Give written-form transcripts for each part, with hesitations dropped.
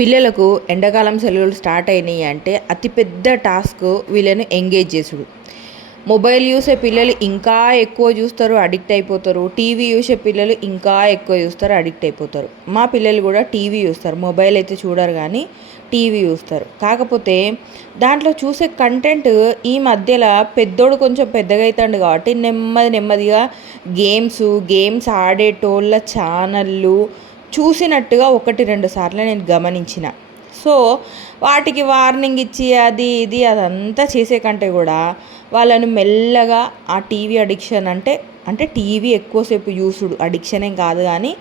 పిల్లలకు ఎండాకాలం సెలవులు స్టార్ట్ అయినాయి అంటే అతిపెద్ద టాస్క్ వీళ్ళని ఎంగేజ్ చేసుడు. మొబైల్ చూసే పిల్లలు ఇంకా ఎక్కువ చూస్తారు, అడిక్ట్ అయిపోతారు. టీవీ చూసే పిల్లలు ఇంకా ఎక్కువ చూస్తారు, అడిక్ట్ అయిపోతారు. మా పిల్లలు కూడా టీవీ చూస్తారు, మొబైల్ అయితే చూడరు కానీ టీవీ చూస్తారు. కాకపోతే దాంట్లో చూసే కంటెంట్ ఈ మధ్యలో పెద్దోడు కొంచెం పెద్దగా అవుతాడు కాబట్టి నెమ్మదిగా గేమ్స్ ఆడేటోళ్ళ ఛానళ్ళు చూసినట్టుగా 1-2 సార్లు నేను గమనించిన. సో వాటికి వార్నింగ్ ఇచ్చి అది ఇది అదంతా చేసే కంటే కూడా వాళ్ళను మెల్లగా ఆ టీవీ అడిక్షన్ అంటే టీవీ ఎక్కువసేపు చూసుడు అడిక్షన్ ఏం కాదు కానీ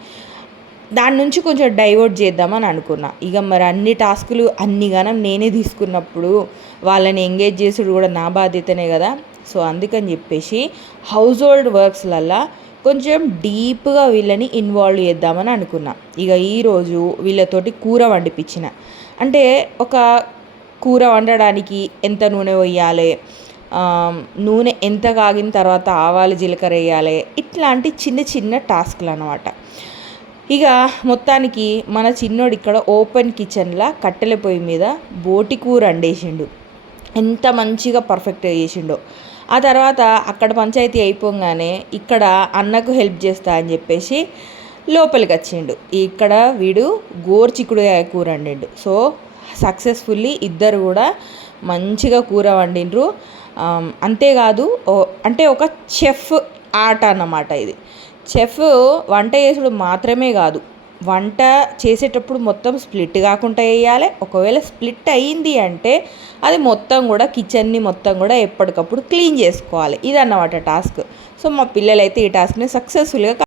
దాని నుంచి కొంచెం డైవర్ట్ చేద్దామని అనుకున్నా. ఇక మరి అన్ని టాస్కులు అన్నిగానం నేనే తీసుకున్నప్పుడు వాళ్ళని ఎంగేజ్ చేసుడు కూడా నా బాధ్యతనే కదా. సో అందుకని చెప్పేసి హౌస్ హోల్డ్ వర్క్స్లల్లో కొంచెం డీప్గా వీళ్ళని ఇన్వాల్వ్ చేద్దామని అనుకున్నా. ఇక ఈరోజు వీళ్ళతోటి కూర వండిపించిన. అంటే ఒక కూర వండడానికి ఎంత నూనె వేయాలి, నూనె ఎంత కాగిన తర్వాత ఆవాలు జీలకర్ర వేయాలి, ఇట్లాంటి చిన్న చిన్న టాస్క్లు అన్నమాట. ఇక మొత్తానికి మన చిన్నోడు ఇక్కడ ఓపెన్ కిచెన్లో కట్టెల పొయ్యి మీద బోటి కూర వండేసిండు. ఎంత మంచిగా పర్ఫెక్ట్గా చేసిండో. ఆ తర్వాత అక్కడ పంచాయతీ అయిపోగానే ఇక్కడ అన్నకు హెల్ప్ చేస్తా అని చెప్పేసి లోపలికి వచ్చిండు. ఇక్కడ వీడు గోరుచిక్కుడుకాయ కూర వండిండు. సో సక్సెస్ఫుల్లీ ఇద్దరు కూడా మంచిగా కూర వండిండ్రు. అంతేకాదు అంటే ఒక చెఫ్ ఆర్ట్ అన్నమాట ఇది. చెఫ్ వంట చేసుడు మాత్రమే కాదు, వంట చేసేటప్పుడు మొత్తం స్ప్లిట్ కాకుండా వేయాలి. ఒకవేళ స్ప్లిట్ అయ్యింది అంటే అది మొత్తం కూడా కిచెన్ని మొత్తం కూడా ఎప్పటికప్పుడు క్లీన్ చేసుకోవాలి. ఇదన్నమాట టాస్క్. సో మా పిల్లలైతే ఈ టాస్క్ని సక్సెస్ఫుల్గా